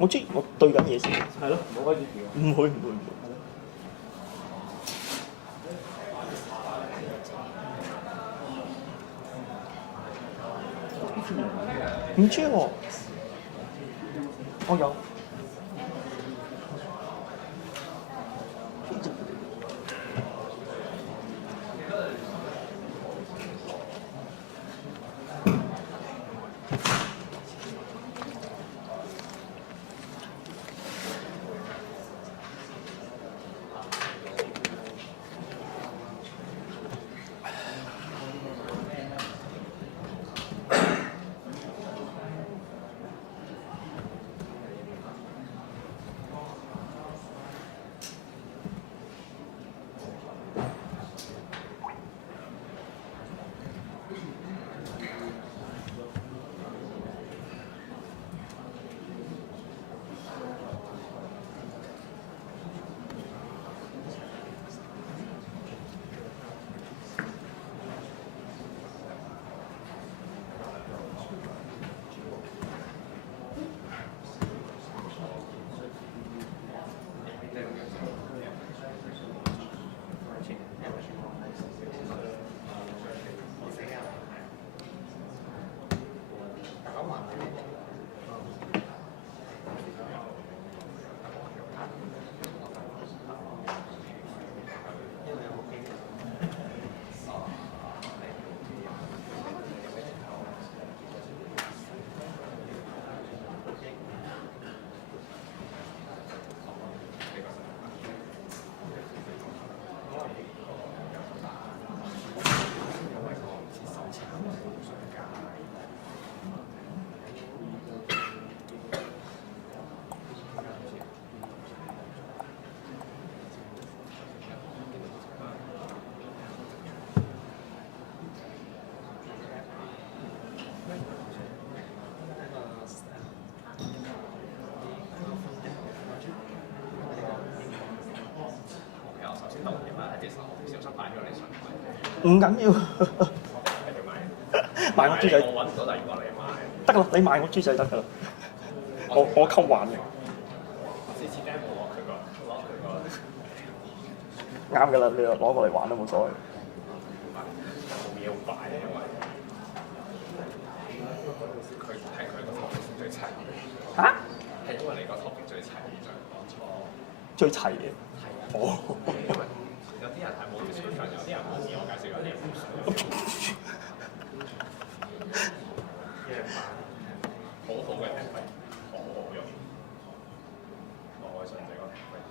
我知我對緊嘢先。係咯，唔好開住住。唔會。唔知喎，我有。唔緊要，賣我豬仔。我揾唔到第二個嚟賣。得啦，你賣我豬仔得㗎啦。我溝玩嘅。啱㗎啦，你攞過嚟玩都冇所謂。冇嘢好擺嘅，因為佢係佢個 topic 最齊。嚇？係因為你個 topic 最齊，最齊嘅。係啊。哦。有啲人係冇 description， 有啲人冇自我介紹，有啲人唔想。好好嘅 template， 好好用。我想這個 template。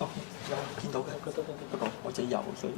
哦，有見到嘅，不過我自己有，所以。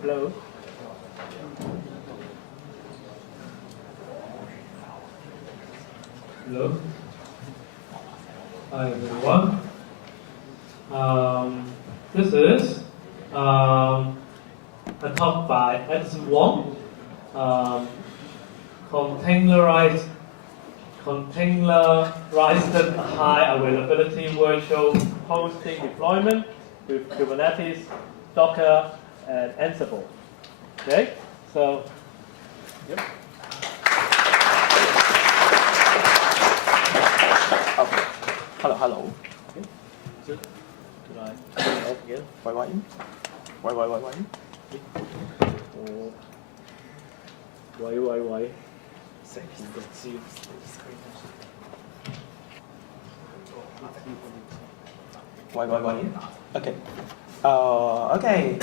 Hello. Hello. Hi everyone. This is a talk by Edison Wong. Containerized high availability virtual hosting deployment with Kubernetes, Docker, and Ansible. Okay, so yep. Okay. Hello. Okay. So, can I turn it off again? Wait. Wait. Wait. Okay. Okay.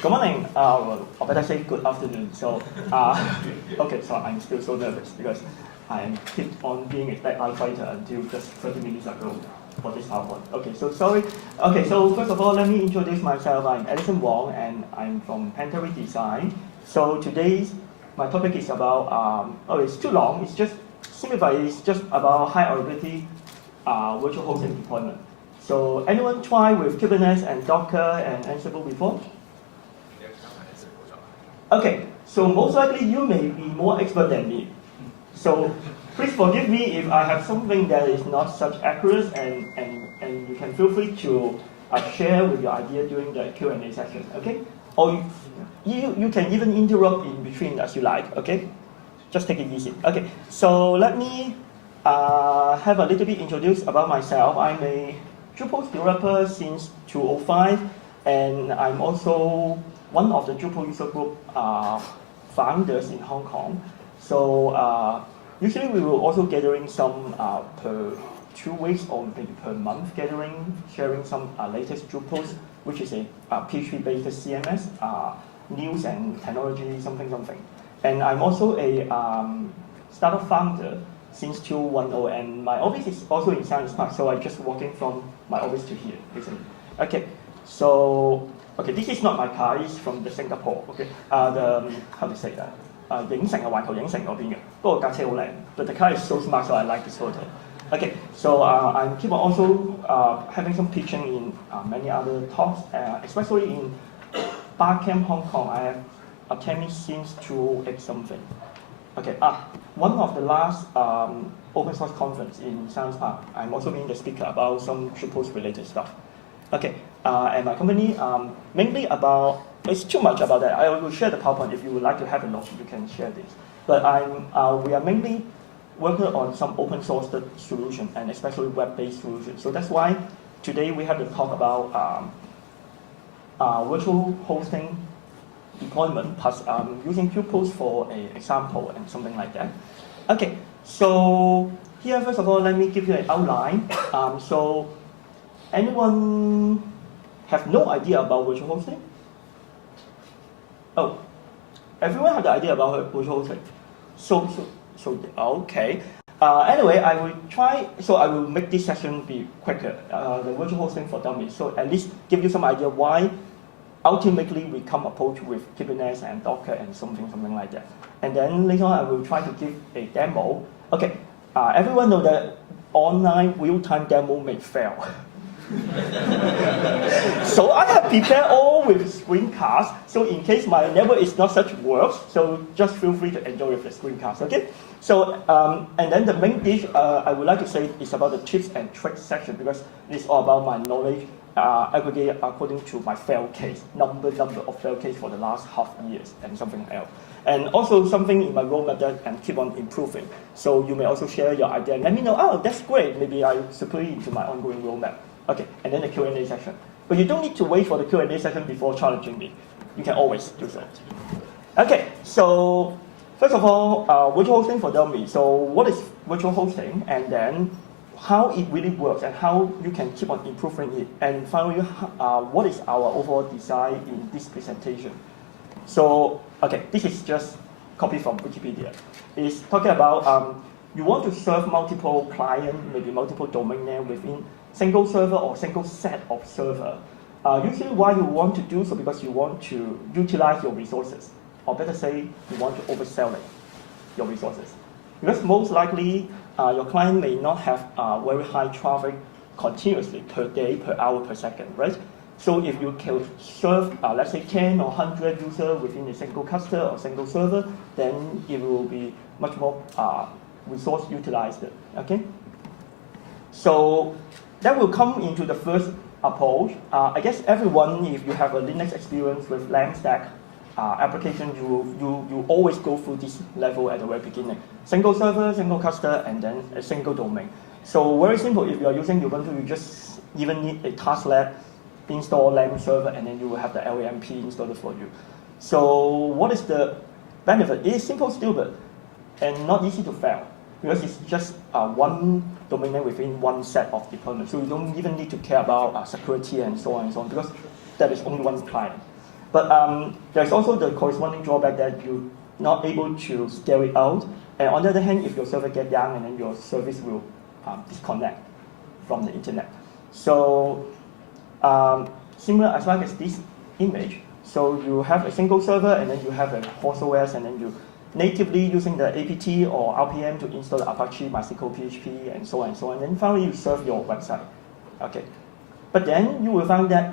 Good morning. Or better say good afternoon. So, okay. So I'm still so nervous because I keep on being a deadline fighter until just 30 minutes ago for this PowerPoint. Okay. So sorry. Okay. So first of all, let me introduce myself. I'm Edison Wong, and I'm from Containerized Design. So today's my topic is about. It's too long. It's just simplified. It's just about high availability virtual hosting deployment. So anyone try with Kubernetes and Docker and Ansible before? Okay, so most likely you may be more expert than me. So please forgive me if I have something that is not such accurate, and you can feel free to share with your idea during the Q&A session, okay? Or you can even interrupt in between as you like, okay? Just take it easy. Okay, so let me have a little bit introduced about myself. I'm a Drupal developer since 2005, and I'm also one of the Drupal user group founders in Hong Kong. So usually we will also gathering some per 2 weeks or maybe per month gathering, sharing some latest Drupals, which is a PHP-based CMS, news and technology, something. And I'm also a startup founder since 2010, and my office is also in Science Park, so I'm just walking from my office to here, isn't it? Okay, so, this is not my car, it's from the Singapore, okay? How to say that? 影城環球影城嗰邊嘅，不過架車好靚 but the car is so smart, so I like this photo. Okay, so I keep on also having some pitching in many other talks, especially in Barcamp Hong Kong. I have attended since 2008 something. Okay, one of the last open source conference in Science Park, I'm also being the speaker about some Drupal related stuff. Okay, and my company, mainly about, it's too much about that. I will share the PowerPoint. If you would like to have a look, you can share this. But we are mainly working on some open source solution, and especially web-based solutions. So that's why today we have to talk about virtual hosting deployment plus using Drupal for an example and something like that. Okay, so here first of all, let me give you an outline. So anyone have no idea about virtual hosting? Oh, everyone have the idea about virtual hosting. So okay. Anyway, I will try. So I will make this session be quicker. The virtual hosting for dummies. So at least give you some idea why. Ultimately, we come approach with Kubernetes and Docker and something like that. And then later on, I will try to give a demo. Okay, everyone know that online real-time demo may fail. So I have prepared all with screencasts. So in case my network is not such works, so just feel free to enjoy with the screencast. Okay. So and then the main dish I would like to say is about the tips and tricks section, because it's all about my knowledge. Aggregate according to my fail case, number of fail case for the last half years and something else. And also something in my roadmap that and keep on improving. So you may also share your idea and let me know, oh, that's great, maybe I support it into my ongoing roadmap. Okay, and then the Q&A session. But you don't need to wait for the Q&A session before challenging me. You can always do so. Okay, so first of all, virtual hosting for dummies. So what is virtual hosting? And then how it really works and how you can keep on improving it. And finally, what is our overall design in this presentation. So, okay, this is just copy from Wikipedia. It's talking about you want to serve multiple clients, maybe multiple domain name within single server or single set of server. Usually why you want to do so, because you want to utilize your resources, or better say, you want to oversell your resources. Because most likely, your client may not have very high traffic continuously per day, per hour, per second, right? So if you can serve, let's say 10 or 100 users within a single cluster or single server, then it will be much more resource utilized, okay? So that will come into the first approach. I guess everyone, if you have a Linux experience with LAMP stack application, you always go through this level at the very beginning. Single server, single cluster, and then a single domain. So very simple, if you are using Ubuntu, you just even need a task lab, install LAMP server, and then you will have the LAMP installed for you. So what is the benefit? It is simple, stupid, and not easy to fail, because it's just one domain name within one set of deployment. So you don't even need to care about security and so on, because that is only one client. But there's also the corresponding drawback that you're not able to scale it out. And on the other hand, if your server gets down, and then your service will disconnect from the internet. So similar as well as this image. So you have a single server, and then you have a host OS, and then you natively using the apt or RPM to install the Apache, MySQL, PHP, and so on and so on. And then finally, you serve your website. Okay, but then you will find that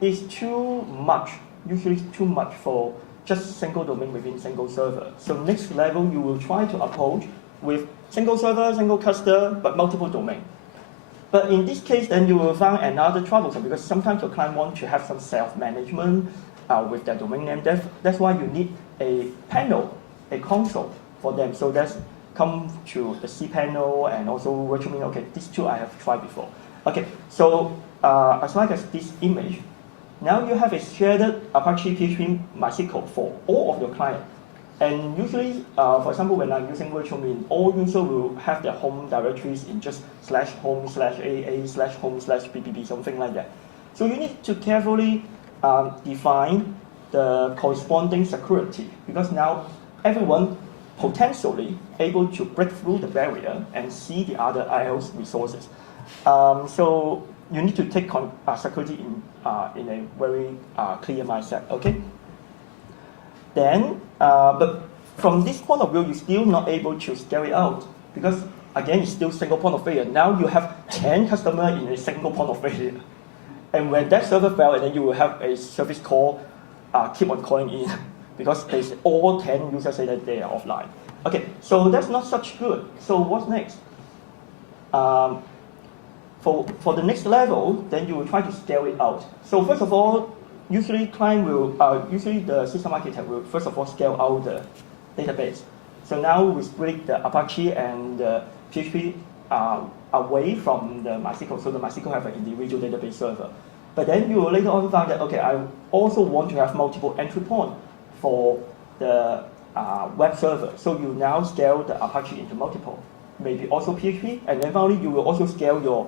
it's too much. Usually, too much for just single domain within single server. So next level, you will try to approach with single server, single cluster, but multiple domain. But in this case, then you will find another troublesome, because sometimes your client wants to have some self-management with their domain name. That's why you need a panel, a console for them. So that's come to the cPanel and also virtual machine. Okay, these two I have tried before. Okay, so as long as this image, now you have a shared Apache PHP MySQL for all of your clients. And usually, for example, when I'm using virtual machine, all users will have their home directories in just /home/AA/home/BBB, something like that. So you need to carefully define the corresponding security, because now everyone potentially able to break through the barrier and see the other IO's resources. So you need to take security in a very clear mindset, okay? Then, but from this point of view, you're still not able to scale it out, because again, it's still single point of failure. Now you have 10 customers in a single point of failure. And when that server fails, then you will have a service call, keep on calling in, because there's all 10 users say that they are offline. Okay, so that's not such good. So what's next? For the next level, then you will try to scale it out. So first of all, usually the system architect will first of all scale out the database. So now we split the Apache and the PHP away from the MySQL, so the MySQL have an individual database server. But then you will later on find that, okay, I also want to have multiple entry points for the web server. So you now scale the Apache into multiple, maybe also PHP, and then finally you will also scale your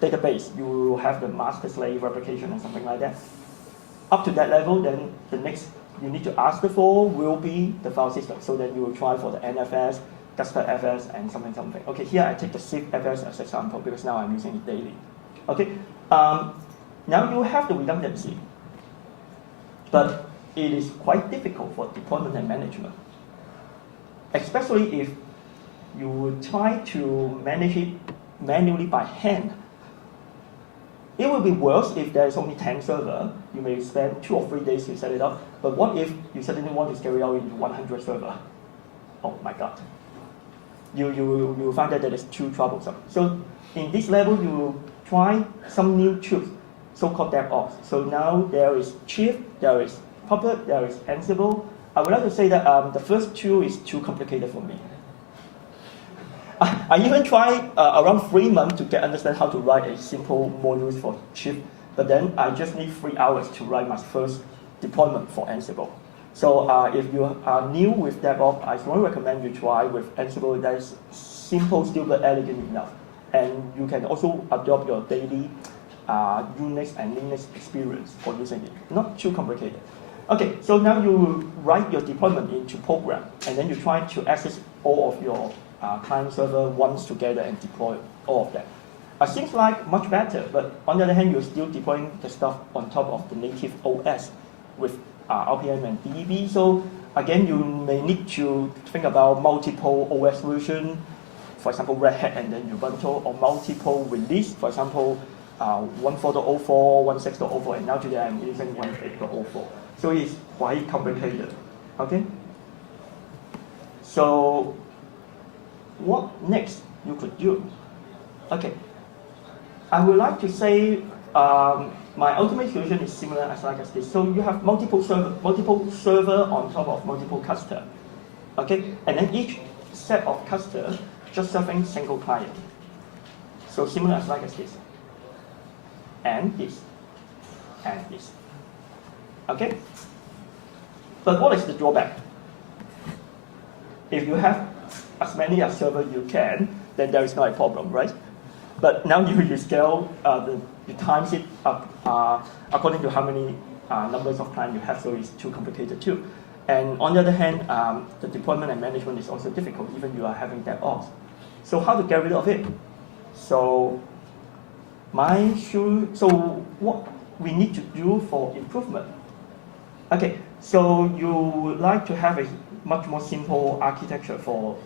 database. You will have the master-slave replication and something like that. Up to that level, then the next you need to ask for will be the file system. So then you will try for the NFS, CustoFS, and something. Okay, here I take the CephFs as example, because now I'm using it daily. Okay, now you have the redundancy, but it is quite difficult for deployment and management, especially if you would try to manage it manually by hand. It will be worse if there is only 10 servers. You may spend 2 or 3 days to set it up. But what if you suddenly want to scale it out into 100 servers? Oh my God. You will find that is too troublesome. So in this level, you will try some new tools, so-called DevOps. So now there is Chief, there is Puppet, there is Ansible. I would like to say that the first tool is too complicated for me. I even tried around 3 months to understand how to write a simple modules for Chief, but then I just need 3 hours to write my first deployment for Ansible. So if you are new with DevOps, I strongly recommend you try with Ansible. That is simple, stupid, elegant enough. And you can also adopt your daily Unix and Linux experience for using it. Not too complicated. Okay, so now you write your deployment into program, and then you try to access all of your client server once together and deploy all of that. seems like much better, but on the other hand, you're still deploying the stuff on top of the native OS with RPM and DB. So again, you may need to think about multiple OS version, for example, Red Hat and then Ubuntu, or multiple release, for example, 1.4.04, 1.6.04, and now today I'm using 1.8.04. So it's quite complicated, okay? So what next you could do? Okay, I would like to say my ultimate solution is similar as this. So you have multiple server on top of multiple cluster, okay? And then each set of cluster just serving single client. So similar as this. And this. And this. Okay? But what is the drawback? If you have as many as server you can, then there is not a problem, right? But now you scale, you times it up according to how many numbers of clients you have, so it's too complicated too. And on the other hand, the deployment and management is also difficult, even you are having DevOps. So how to get rid of it? So what we need to do for improvement? Okay, so you would like to have a much more simple architecture for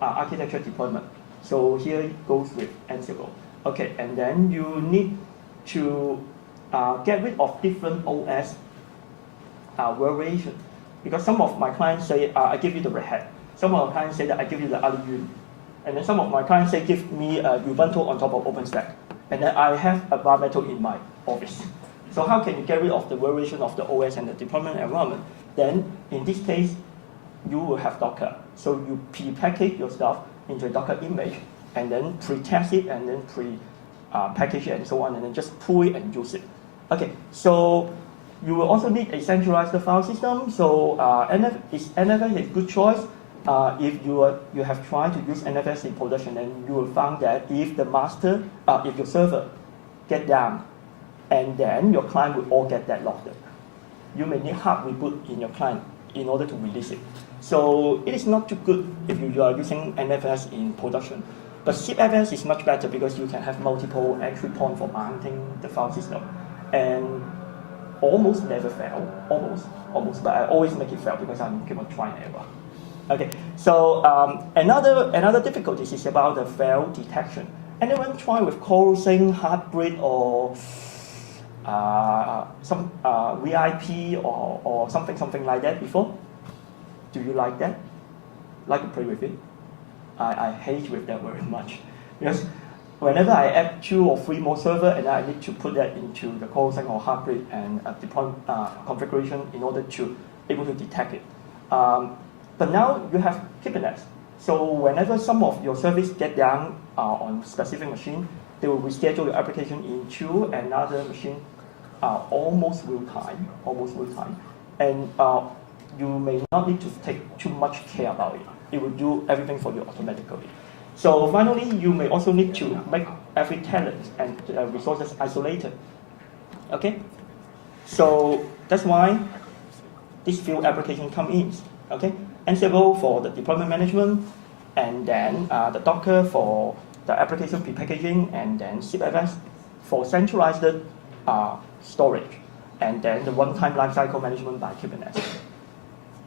architecture deployment. So here it goes with Ansible. Okay, and then you need to get rid of different OS variation. Because some of my clients say, I give you the Red Hat. Some of my clients say that I give you the Aliyun. And then some of my clients say, give me Ubuntu on top of OpenStack. And then I have a bare metal in my office. So how can you get rid of the variation of the OS and the deployment environment? Then in this case, you will have Docker. So you pre-package your stuff into a Docker image, and then pre-test it, and then pre-package it, and so on, and then just pull it and use it. Okay, so you will also need a centralized file system. So is NFS a good choice? If you have tried to use NFS in production, then you will find that if the master, if your server get down, and then your client will all get deadlocked. You may need hard reboot in your client in order to release it. So it is not too good if you are using NFS in production. But CephFs is much better because you can have multiple entry points for mounting the file system. And almost never fail, almost, but I always make it fail because I keep on trying ever. Okay, so another difficulty is about the fail detection. Anyone try with Coruscant, Heartbreak, or some VIP or something like that before? Do you like that? Like to play with it? I hate with that very much because whenever I add 2 or 3 more server and I need to put that into the Coruscant or Heartbreak and deploy configuration in order to able to detect it. But now you have Kubernetes. So whenever some of your service get down on specific machine, they will reschedule your application into another machine almost real time. And you may not need to take too much care about it. It will do everything for you automatically. So finally, you may also need to make every tenant and resources isolated. Okay? So that's why this few applications come in. Okay? Ansible for the deployment management, and then the Docker for the application prepackaging, and then CephFs for centralized storage, and then the one-time lifecycle management by Kubernetes.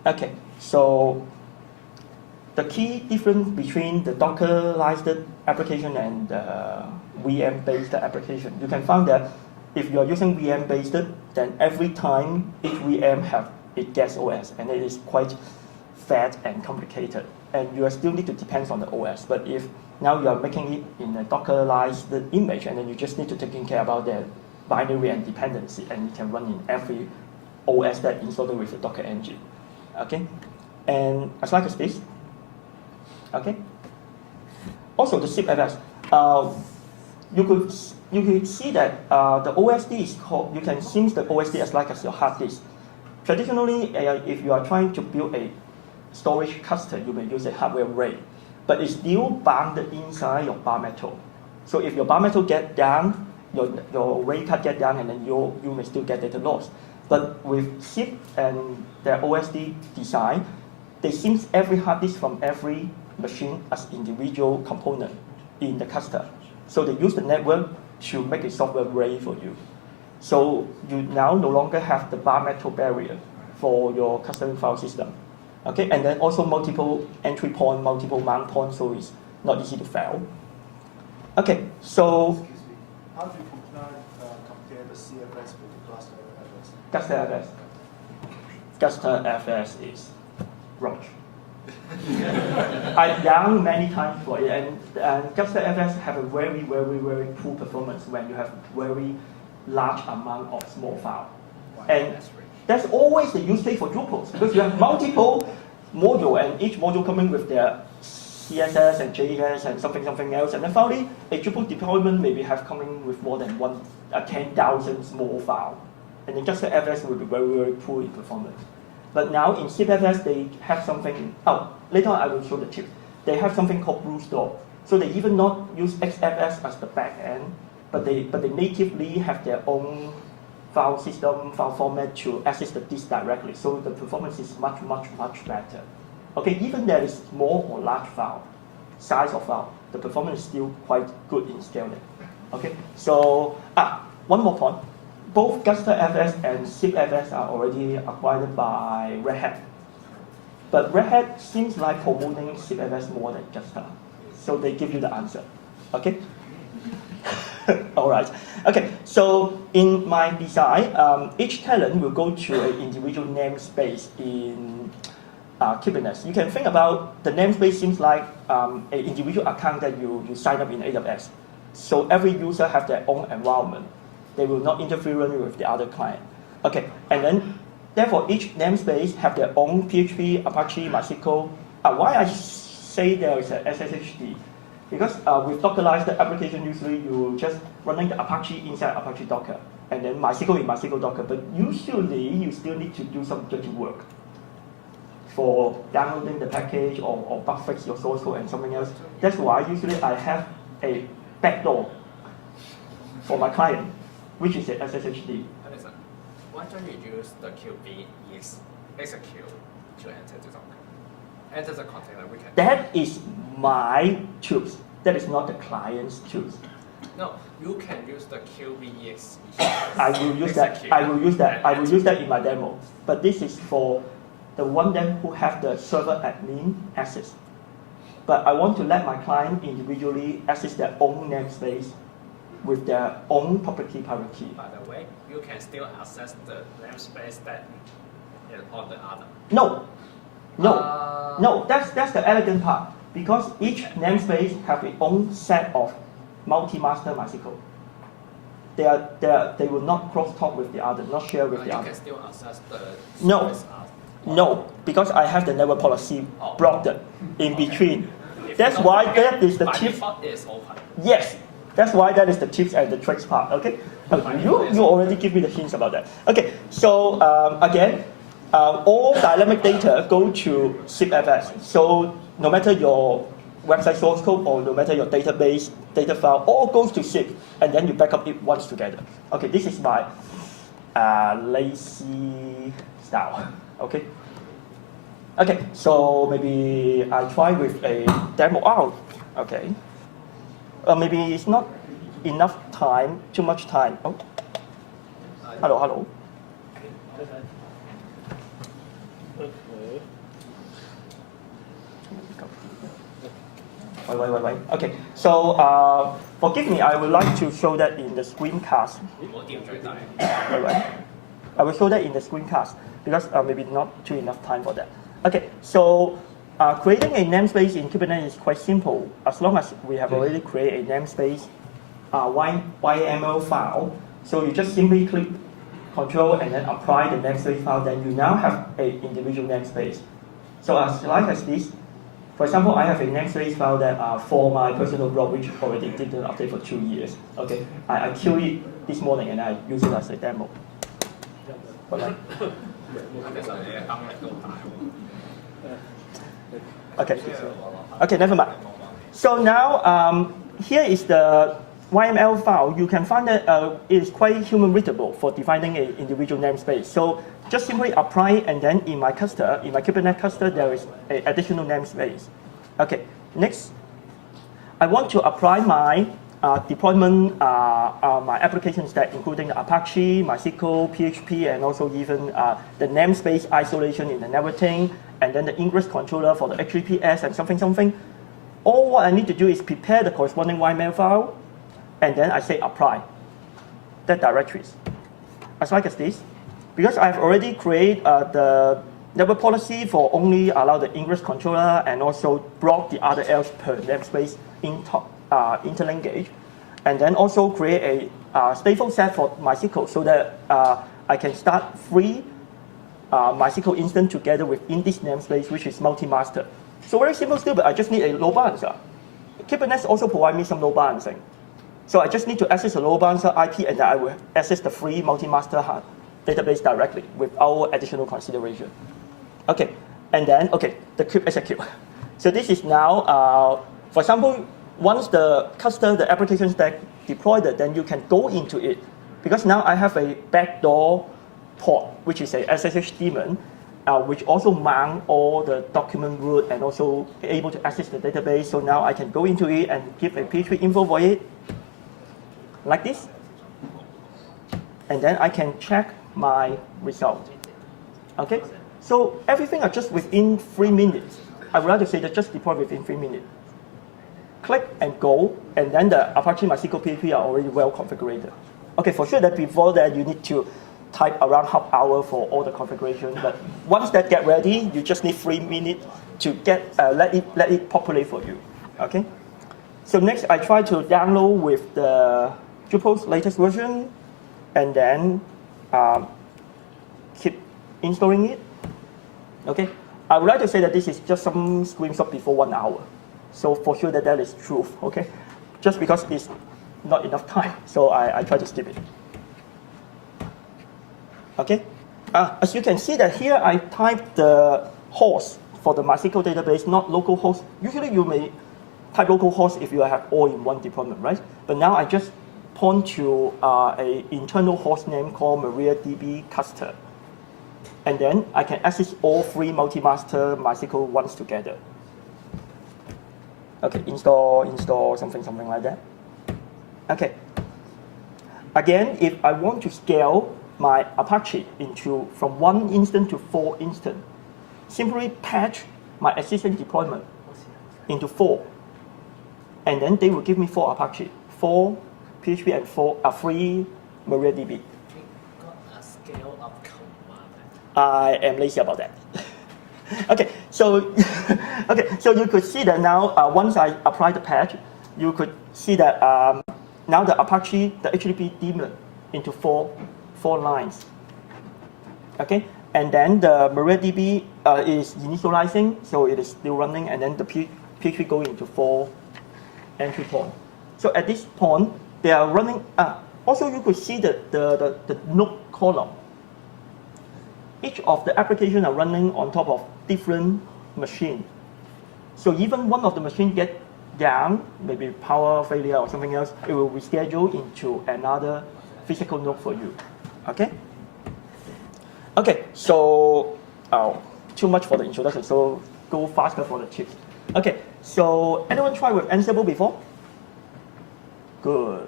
Okay, so the key difference between the Dockerized application and the VM-based application, you can find that if you are using VM-based, then every time each VM have its guest OS, and it is quite fat and complicated, and you still need to depend on the OS. But if now you are making it in a Dockerized image, and then you just need to take care about the binary and dependency, and it can run in every OS that installed with the Docker engine. Okay, and as like as this. Okay. Also the CephFs, you could see that the OSD is called. You can see the OSD as like as your hard disk. Traditionally, if you are trying to build a storage cluster, you may use a hardware array, but it's still bounded inside your bare metal. So if your bare metal get down, your array card get down, and then you may still get data loss. But with Ceph and the OSD design, they sync every hard disk from every machine as individual component in the cluster. So they use the network to make a software ready for you. So you now no longer have the bare metal barrier for your custom file system. Okay, and then also multiple entry point, multiple mount points, so it's not easy to fail. Okay, so Excuse me. How do you compare the CephFs with the cluster FS? CustoFS is rubbish. I've done many times for it, and CustoFS have a very, very, very poor performance when you have very large amount of small file. And that's always the use case for Drupals, because you have multiple modules, and each module coming with their CSS and JS and something else, and then finally, a Drupal deployment maybe have coming with more than 10,000 small file, and then CustoFS will be very, very poor in performance. But now in CephFs, they have something, later on I will show the tips. They have something called Blue Store. So they even not use XFS as the back end, but they natively have their own file system, file format to access the disk directly. So the performance is much, much, much better. Okay, even there is small or large file, size of file, the performance is still quite good in scaling. Okay, so one more point. Both CustoFS and CephFs are already acquired by Red Hat. But Red Hat seems like promoting CephFs more than Gusta. So they give you the answer. Okay? All right. Okay, so in my design, each tenant will go to an individual namespace in Kubernetes. You can think about the namespace seems like an individual account that you sign up in AWS. So every user have their own environment. They will not interfere with the other client. Okay, and then therefore each namespace have their own PHP, Apache, MySQL. Why I say there is a SSHD? Because with Dockerized application, usually you just running the Apache inside Apache Docker, and then MySQL in MySQL Docker. But usually you still need to do some dirty work for downloading the package or bug fix your source code and something else. That's why usually I have a backdoor for my client, which is a SSHD. Edison, why don't you use the QB execute to enter the Docker? Enter the container, we can. That is my tools. That is not the client's tools. No, you can use the QBEX. I will use that. I will use that. I will use that in my demo. But this is for the one them who have the server admin access. But I want to let my client individually access their own namespace with their own public key, private key. By the way, you can still access the namespace that is on the other. No, that's the elegant part, because each namespace have its own set of multi-master MySQL. They will not cross-talk with the other, not share with the other. You can still access the No, because I have the network policy blocked in between. That's why that is the tip. Yes, that's why that is the tips and the tricks part. Okay, you already give me the hints about that. Okay, so again, all dynamic data go to CephFs. So no matter your website source code or no matter your database data file, all goes to Ceph, and then you back up it once together. Okay, this is my lazy style. Okay. Okay, so maybe I try with a demo out. Okay. Maybe it's not enough time, too much time. Oh. Hello. Okay. Wait. Okay, so forgive me, I would like to show that in the screencast. Wait. I will show that in the screencast because maybe not too enough time for that. Okay, so creating a namespace in Kubernetes is quite simple. As long as we have already created a namespace YML file, so you just simply click Control and then apply the namespace file, then you now have an individual namespace. So as this, for example, I have a namespace file that for my personal blog, which already didn't update for 2 years. Okay, I killed it this morning and I use it as a demo. Okay, never mind. So now here is the YML file. You can find that it is quite human readable for defining an individual namespace. So just simply apply it, and then in my Kubernetes cluster, there is an additional namespace. Okay, next, I want to apply my deployment my application stack, including Apache, MySQL, PHP, and also even the namespace isolation in the networking, and then the ingress controller for the HTTPS and something. All what I need to do is prepare the corresponding YAML file, and then I say apply that directories. As like as this, because I've already created the network policy for only allow the ingress controller and also block the other else per namespace interlinkage, and then also create a stateful set for MySQL so that I can start free MySQL instance together within this namespace, which is multi-master. So very simple still, but I just need a load balancer. Kubernetes also provide me some load balancing. So I just need to access the load balancer IP, and then I will access the free multi-master database directly without additional consideration. Okay, and then, okay, the kube execute. So this is now, for example, once the application stack deployed it, then you can go into it. Because now I have a backdoor port, which is a SSH daemon, which also mount all the document root and also able to access the database. So now I can go into it and give a PHP info for it, like this. And then I can check my result. Okay, so everything are just within 3 minutes. I would like to say that just deploy within 3 minutes. Click and go, and then the Apache MySQL PHP are already well configured. Okay, for sure that before that you need to type around half hour for all the configuration, but once that get ready, you just need 3 minutes to get let it populate for you. Okay, so next I try to download with the Drupal's latest version, and then keep installing it. Okay, I would like to say that this is just some screenshot before 1 hour. So for sure that is true, okay? Just because it's not enough time, so I try to skip it. Okay, as you can see that here I typed the host for the MySQL database, not local host. Usually you may type local host if you have all in one deployment, right? But now I just point to an internal host name called MariaDB cluster. And then I can access all 3 multi-master MySQL ones together. Okay, install, something like that. Okay. Again, if I want to scale my Apache from 1 instance to 4 instance, simply patch my existing deployment into 4. And then they will give me 4 Apache, 4 PHP, and 3 MariaDB. I am lazy about that. Okay, so so you could see that now once I apply the patch, you could see that now the Apache, the HTTP daemon into 4 lines. Okay, and then the MariaDB is initializing, so it is still running, and then the PHP going into 4 entry point. So at this point, they are running. Also, you could see the node column. Each of the applications are running on top of different machine. So even one of the machine get down, maybe power failure or something else, it will reschedule into another physical node for you. Okay? Okay, so too much for the introduction, so go faster for the tips. Okay, so anyone try with Ansible before? Good.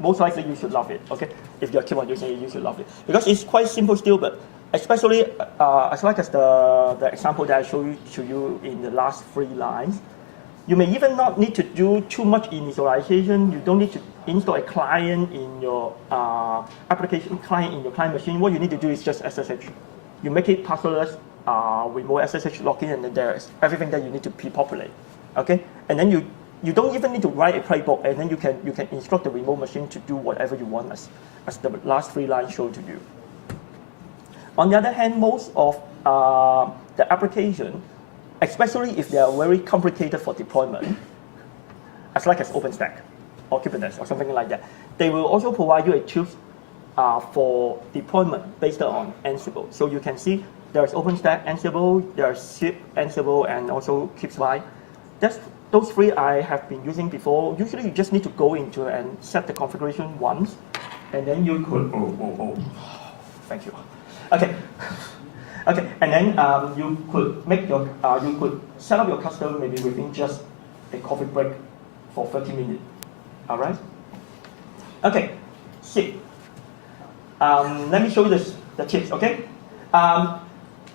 Most likely you should love it, okay? If you keep on using it, you should love it. Because it's quite simple still, but especially as like as the example that I showed to you in the last 3 lines, you may even not need to do too much initialization. You don't need to install a client in your application client in your client machine. What you need to do is just SSH. You make it passwordless, remote SSH login, and then there's everything that you need to pre-populate, okay? And then you don't even need to write a playbook, and then you can instruct the remote machine to do whatever you want as the last 3 lines show to you. On the other hand, most of the application, especially if they are very complicated for deployment, as like as OpenStack or Kubernetes or something like that, they will also provide you a tool for deployment based on Ansible. So you can see there's OpenStack Ansible, there's Cep Ansible, and also kubespray. Those 3 I have been using before. Usually you just need to go into and set the configuration once, and then you could, thank you. Okay, and then you could make your, you could set up your custom maybe within just a coffee break for 30 minutes. All right. Okay. SIP. Let me show you the tips. Okay.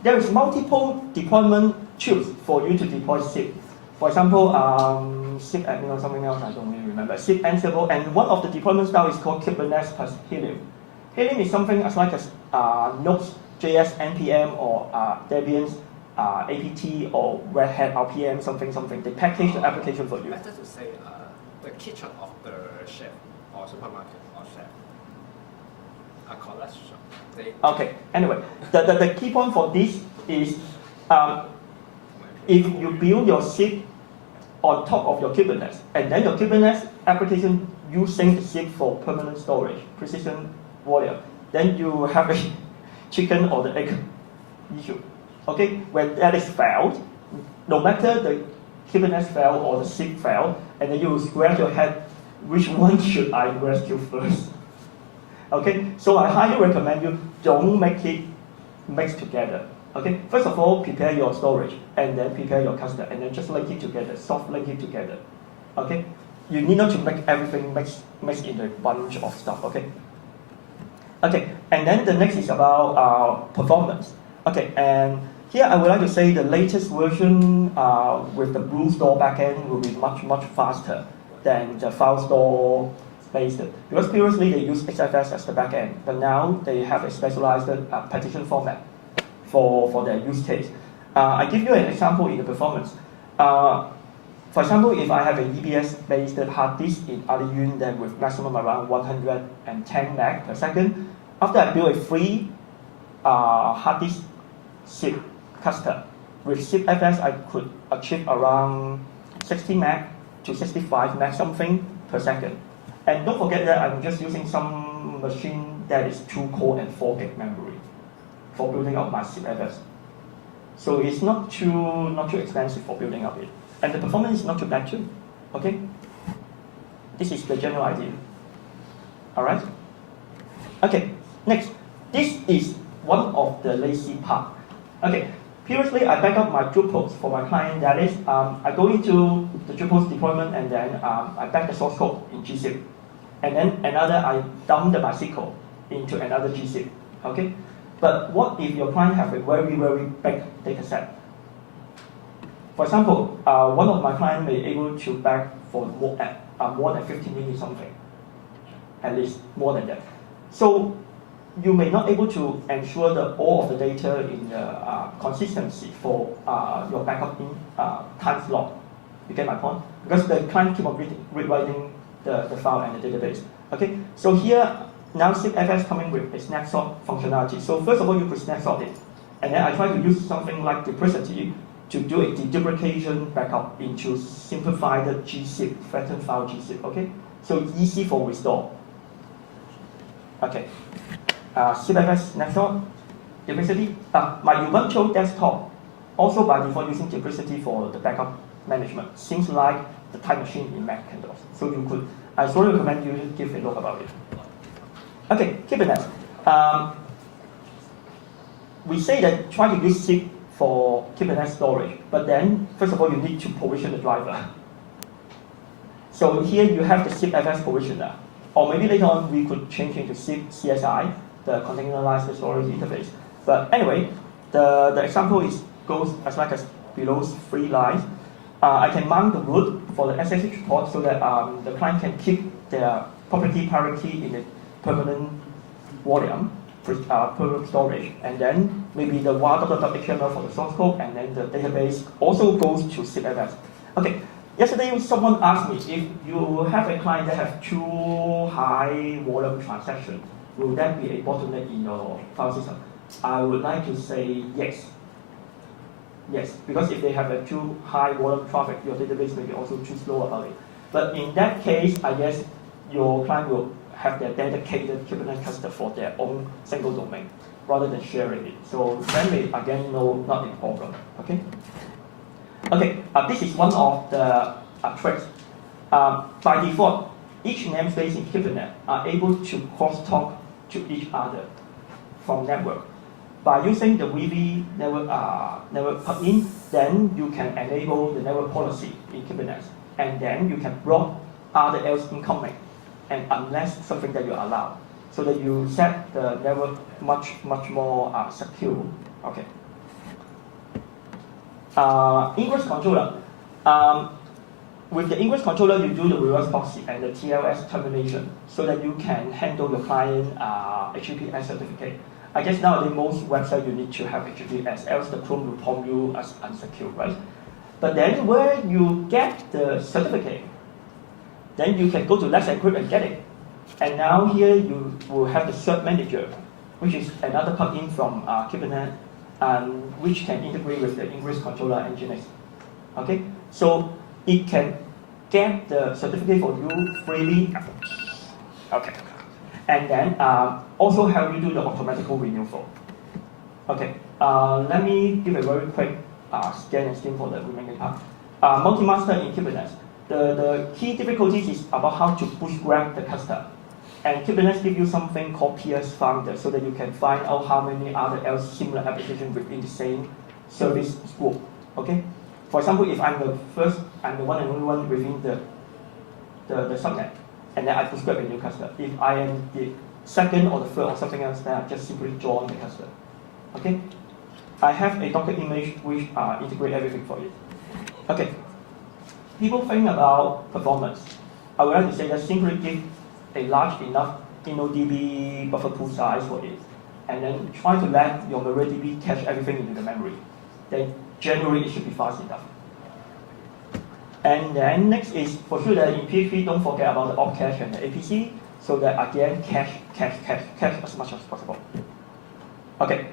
There is multiple deployment tools for you to deploy SIP. For example, SIP admin or something else, I don't really remember. SIP Ansible, and one of the deployment style is called Kubernetes plus Helm. Helm is something as like as Node.js npm or Debian's apt or Red Hat RPM something. They package the application for you. Better to say the kitchen of the chef or supermarket or chef. A collection. Okay. Anyway, the key point for this is if you build your SIP on top of your Kubernetes, and then your Kubernetes application using the SIP for permanent storage, precision volume, then you have a chicken or the egg issue. Okay, when that is failed, no matter the Kubernetes fail or the SIP fail, and then you scratch your head, which one should I rescue first? Okay, so I highly recommend you don't make it mixed together. Okay, first of all, prepare your storage, and then prepare your cluster, and then just link it together, soft link it together. Okay, you need not to make everything mixed in a bunch of stuff. Okay. Okay, and then the next is about performance. Okay, and here I would like to say the latest version with the Blue Store backend will be much faster than the file store based. Because previously they used CephFs as the backend, but now they have a specialized partition format for their use case. I give you an example in the performance. For example, if I have an EBS-based hard disk in Aliyun, then with maximum around 110 meg per second, after I build a free hard disk SIP cluster, with CephFs I could achieve around 60 meg to 65 meg something per second. And don't forget that I'm just using some machine that is 2 core and 4 gig memory for building up my CephFs. So it's not too expensive for building up it. And the performance is not too bad too. Okay? This is the general idea. Alright? Okay, next. This is one of the lazy part. Okay, previously I back up my Drupals for my client. That is, I go into the Drupals deployment and then I back the source code in gzip. And then I dump the MySQL into another gzip. Okay? But what if your client have a very big data set? For example, one of my clients may be able to back for more than 15 minutes something, at least more than that. So you may not able to ensure that all of the data in the consistency for your backup in time slot. You get my point? Because the client keep on rewriting the file and the database. Okay, so here now CephFs coming with a snapshot functionality. So first of all, you could snapshot it, and then I try to use something like duplicity to do a deduplication backup into simplified gzip, flattened file gzip. Okay, so it's easy for restore. Okay, CephFs snapshot, duplicity. My Ubuntu desktop also by default using duplicity for the backup management. Seems like the type machine in Mac handles. So you could, I strongly recommend you give a look about it. Okay, Kubernetes. We say that try to use SIP for Kubernetes storage, but then first of all you need to provision the driver. So here you have the CephFs provisioner, or maybe later on we could change into SIP CSI, the Containerized storage interface. But anyway, the example goes as like as below 3 lines. I can mount the root for the SSH port so that the client can keep their property parity in a permanent volume, permanent storage, and then maybe the var.html for the source code, and then the database also goes to CephFs. Okay, yesterday someone asked me if you have a client that have 2 high volume transactions, will that be a bottleneck in your file system? I would like to say yes. Yes, because if they have a too high volume traffic, your database may be also too slow about it. But in that case, I guess your client will have their dedicated Kubernetes cluster for their own single domain, rather than sharing it. So that may, again, not a problem. Okay. Okay. This is one of the tricks. By default, each namespace in Kubernetes are able to cross-talk to each other from network. By using the VV network plugin, then you can enable the network policy in Kubernetes, and then you can block other else incoming, and unless something that you allow, so that you set the network much more secure. Okay. Ingress controller. With the ingress controller, you do the reverse proxy and the TLS termination so that you can handle your client HTTPS certificate. I guess nowadays most websites you need to have HTTPS, else the Chrome will prompt you as unsecure, right? But then where you get the certificate, then you can go to Let's Encrypt and get it. And now here you will have the cert-manager, which is another plugin from Kubernetes, which can integrate with the ingress controller and nginx. Okay, so it can get the certificate for you freely. Okay, and then also help you do the automatic renewal. Okay, let me give a very quick scan and skim for the remaining part. Multi-master in Kubernetes. The key difficulties is about how to bootstrap the cluster. And Kubernetes gives you something called PS Finder so that you can find out how many other else similar applications within the same service scope. Okay? For example, if I'm the one and only one within the subnet, and then I bootstrap a new cluster. If I am the second or the third or something else, then I just simply join the cluster. Okay? I have a Docker image which integrates everything for it. Okay. People think about performance. I would like to say that simply give a large enough InnoDB buffer pool size for it, and then try to let your MariaDB cache everything into the memory. Then generally it should be fast enough. And then next is for sure that in PHP, don't forget about the op cache and the APC, so that again cache as much as possible. Okay,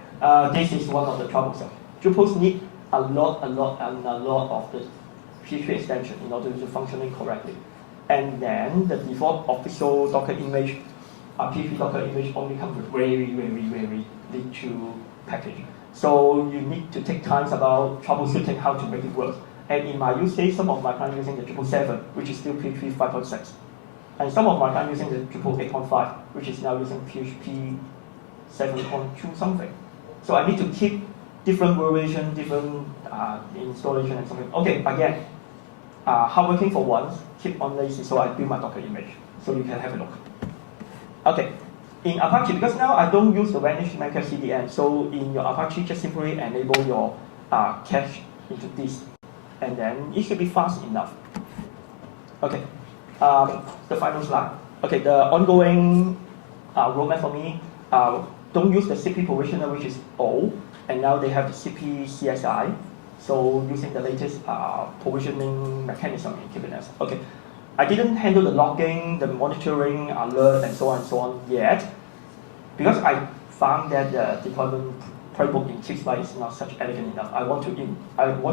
this is one of the troublesome. Drupals need a lot of the PHP extension in order to functioning correctly. And then the default official Docker image, PHP Docker image only comes with very little package. So you need to take time about troubleshooting how to make it work. And in my use case, some of my clients using the Drupal 7, which is still PHP 5.6. And some of my clients using the Drupal 8.5, which is now using PHP 7.2 something. So I need to keep different version, different installation and something. Okay, again, hardworking for once, keep on lazy, so I build my Docker image, so you can have a look. Okay, in Apache, because now I don't use the Vanish Maker CDN, so in your Apache, just simply enable your cache into this, and then it should be fast enough. Okay, the final slide. Okay, the ongoing roadmap for me, don't use the CP provisioner, which is old, and now they have the CP CSI. So using the latest provisioning mechanism in Kubernetes. Okay, I didn't handle the logging, the monitoring, alert, and so on yet, because I found that the deployment playbook in Kibana is not such elegant enough. I want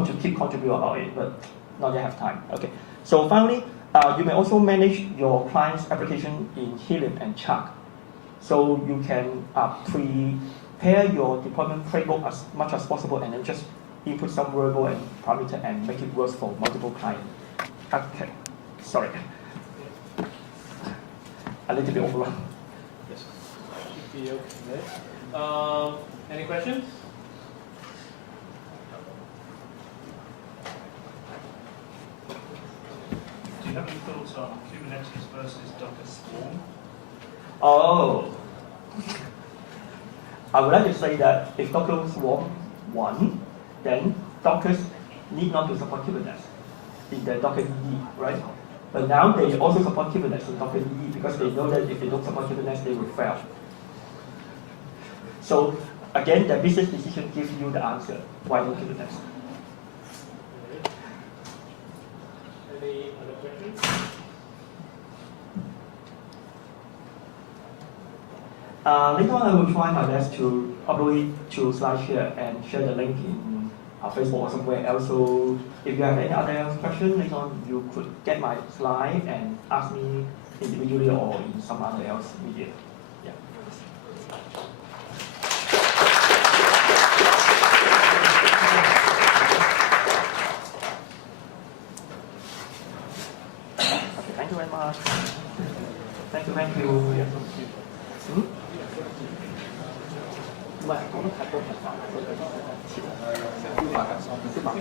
to keep contributing about it, but not yet have time. Okay, so finally, you may also manage your client's application in Helium and Chart, so you can prepare your deployment playbook as much as possible, and then just input some variable and parameter and make it work for multiple clients. Okay, sorry. A little bit overrun. Yes. Should be okay. Any questions? Do you have any thoughts on Kubernetes versus Docker Swarm? Oh. I would like to say that if Docker Swarm won, then Dockers need not to support Kubernetes in the Docker EE, right? But now they also support Kubernetes in Docker EE because they know that if they don't support Kubernetes, they will fail. So again, the business decision gives you the answer. Why not Kubernetes? Any other questions? Later on, I will try my best to upload it to SlideShare and share the link in Facebook or somewhere else. So if you have any other questions later on, you could get my slide and ask me individually or in some other else media. Yeah. Okay, thank you very much. Thank you. Hmm? 唔係，我都睇過平凡，我睇過消化緊，消化緊。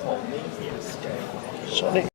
Prometheus 嘅。Sorry。